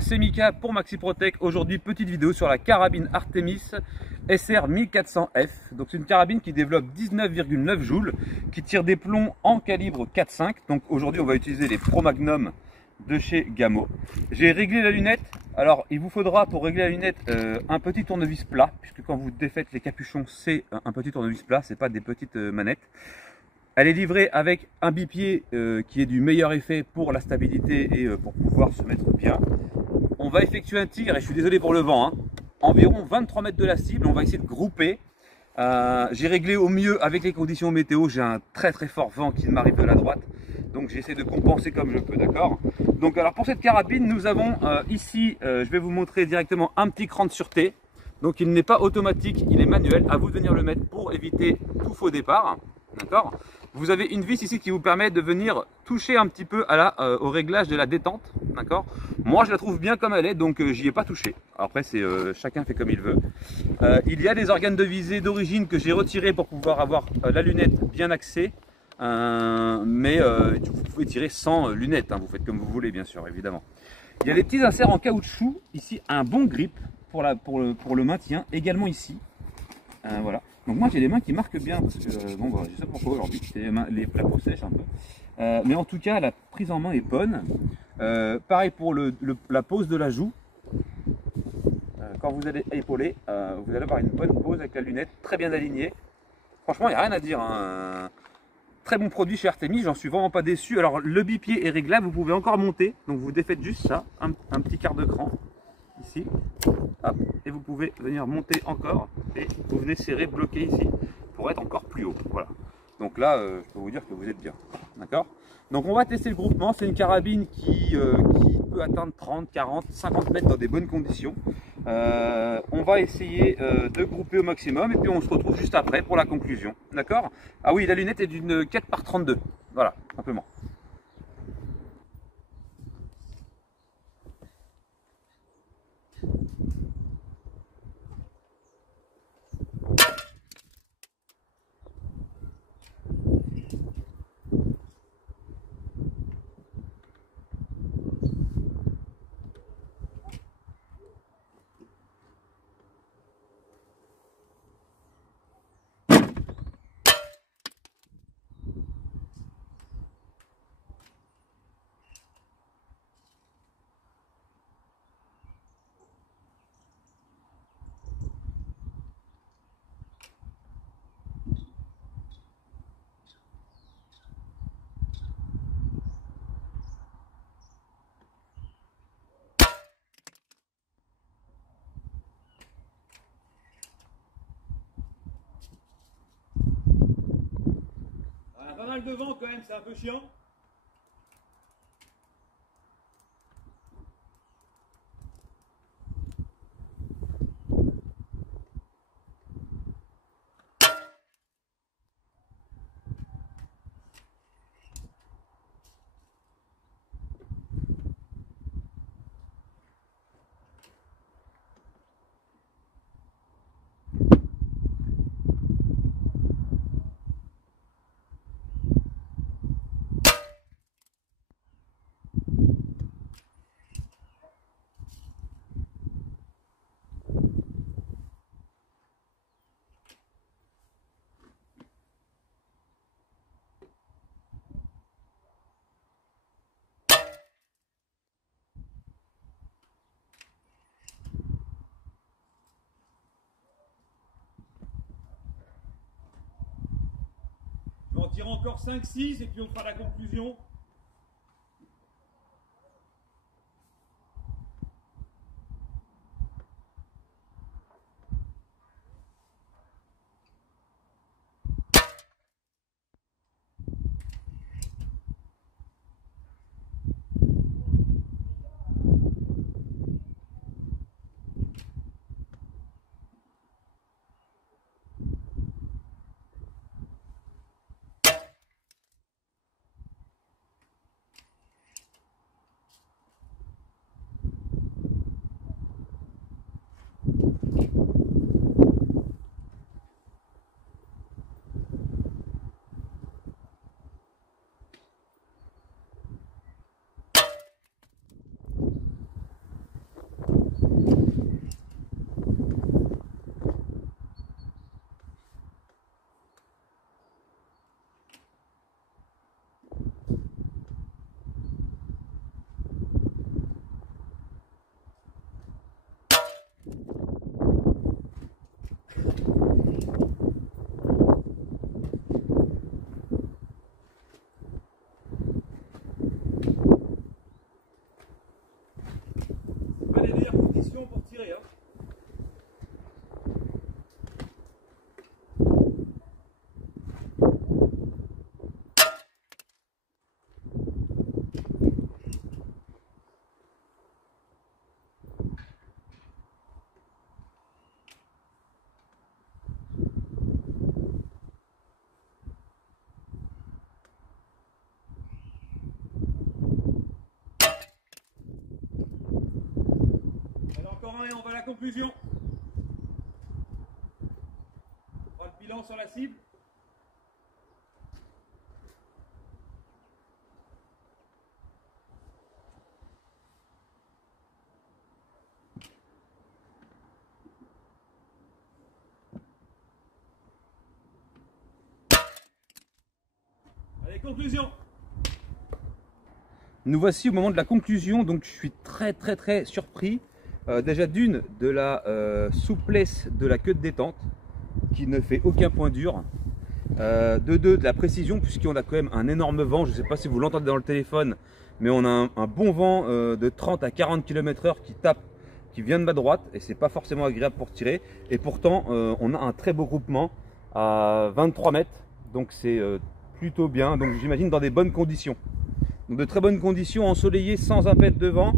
C'est Mika pour Maxi Protec. Aujourd'hui, petite vidéo sur la carabine Artemis SR 1400F. Donc c'est une carabine qui développe 19,9 joules, qui tire des plombs en calibre 4.5. Donc aujourd'hui, on va utiliser les Pro Magnum de chez Gamo. J'ai réglé la lunette. Alors il vous faudra pour régler la lunette un petit tournevis plat, puisque quand vous défaites les capuchons, c'est un petit tournevis plat, c'est pas des petites manettes. Elle est livrée avec un bipied qui est du meilleur effet pour la stabilité et pour pouvoir se mettre bien. On va effectuer un tir, et je suis désolé pour le vent, hein, environ 23 mètres de la cible. On va essayer de grouper. J'ai réglé au mieux avec les conditions météo. J'ai un très fort vent qui m'arrive de la droite. Donc j'essaie de compenser comme je peux, d'accord. Donc alors pour cette carabine, nous avons ici, je vais vous montrer directement un petit cran de sûreté. Donc il n'est pas automatique, il est manuel. À vous de venir le mettre pour éviter tout faux départ. D'accord. Vous avez une vis ici qui vous permet de venir toucher un petit peu au réglage de la détente. D'accord. Moi je la trouve bien comme elle est, donc j'y ai pas touché. Après c'est chacun fait comme il veut. Il y a des organes de visée d'origine que j'ai retirés pour pouvoir avoir la lunette bien axée. Mais vous pouvez tirer sans lunettes, hein. Vous faites comme vous voulez bien sûr, évidemment. Il y a des petits inserts en caoutchouc, ici un bon grip pour le maintien, également ici. Voilà. Donc moi j'ai les mains qui marquent bien, parce que bon voilà, je sais pas pourquoi aujourd'hui, c'est la peau sèche un peu. Mais en tout cas la prise en main est bonne. Pareil pour la pose de la joue. Quand vous allez épauler, vous allez avoir une bonne pose avec la lunette, très bien alignée. Franchement il n'y a rien à dire, hein. Très bon produit chez Artemis, j'en suis vraiment pas déçu. Alors le bipied est réglable, vous pouvez encore monter, donc vous défaites juste ça, un petit quart de cran ici, hop, et vous pouvez venir monter encore, et vous venez serrer, bloquer ici, pour être encore plus haut, voilà. Donc là, je peux vous dire que vous êtes bien, d'accord. Donc on va tester le groupement, c'est une carabine qui peut atteindre 30, 40, 50 mètres dans des bonnes conditions. On va essayer de grouper au maximum, et puis on se retrouve juste après pour la conclusion, d'accord. Ah oui, la lunette est d'une 4x32, voilà, simplement. On a pas mal de vent quand même, c'est un peu chiant. Je vais en tirer encore 5-6 et puis on fera la conclusion. et on va à la conclusion. On fera le bilan sur la cible. Allez, conclusion. Nous voici au moment de la conclusion, donc je suis très surpris. Déjà d'une, de la souplesse de la queue de détente, qui ne fait aucun point dur. De deux, de la précision, puisqu'on a quand même un énorme vent. Je ne sais pas si vous l'entendez dans le téléphone, mais on a un bon vent de 30 à 40 km/h qui tape, qui vient de ma droite, et c'est pas forcément agréable pour tirer. Et pourtant, on a un très beau groupement à 23 mètres, donc c'est plutôt bien. Donc j'imagine dans des bonnes conditions. Donc de très bonnes conditions, ensoleillées, sans impète de vent,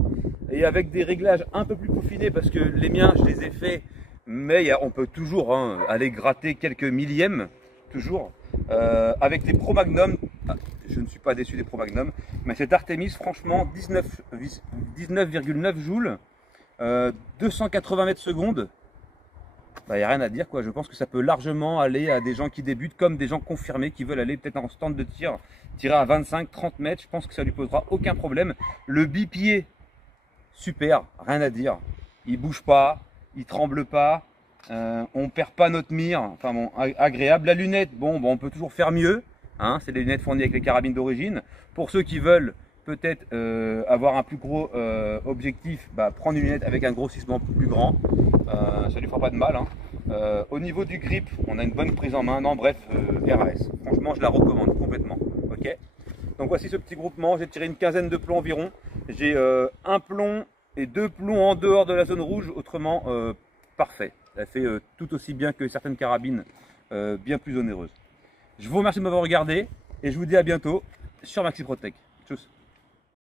et avec des réglages un peu plus peaufinés, parce que les miens, je les ai faits, mais on peut toujours aller gratter quelques millièmes, toujours, avec des Pro Magnum. Je ne suis pas déçu des Pro Magnum, mais cet Artemis, franchement, 19,9 joules, 280 mètres secondes, il n'y a rien à dire, quoi. Je pense que ça peut largement aller à des gens qui débutent, comme des gens confirmés qui veulent aller peut-être en stand de tir, tirer à 25-30 mètres. Je pense que ça lui posera aucun problème. Le bipied, super, rien à dire. Il bouge pas, il tremble pas, on perd pas notre mire, enfin bon, agréable. La lunette, bon, on peut toujours faire mieux, hein, c'est des lunettes fournies avec les carabines d'origine. Pour ceux qui veulent peut-être avoir un plus gros objectif, prendre une lunette avec un grossissement plus grand, ça lui fera pas de mal, hein. Au niveau du grip, on a une bonne prise en main. Non, bref, RAS, franchement je la recommande complètement. Ok, donc voici ce petit groupement. J'ai tiré une quinzaine de plombs environ. J'ai un plomb et 2 plombs en dehors de la zone rouge, autrement parfait. Elle fait tout aussi bien que certaines carabines bien plus onéreuses. Je vous remercie de m'avoir regardé et je vous dis à bientôt sur Maxi Protec. Tchuss.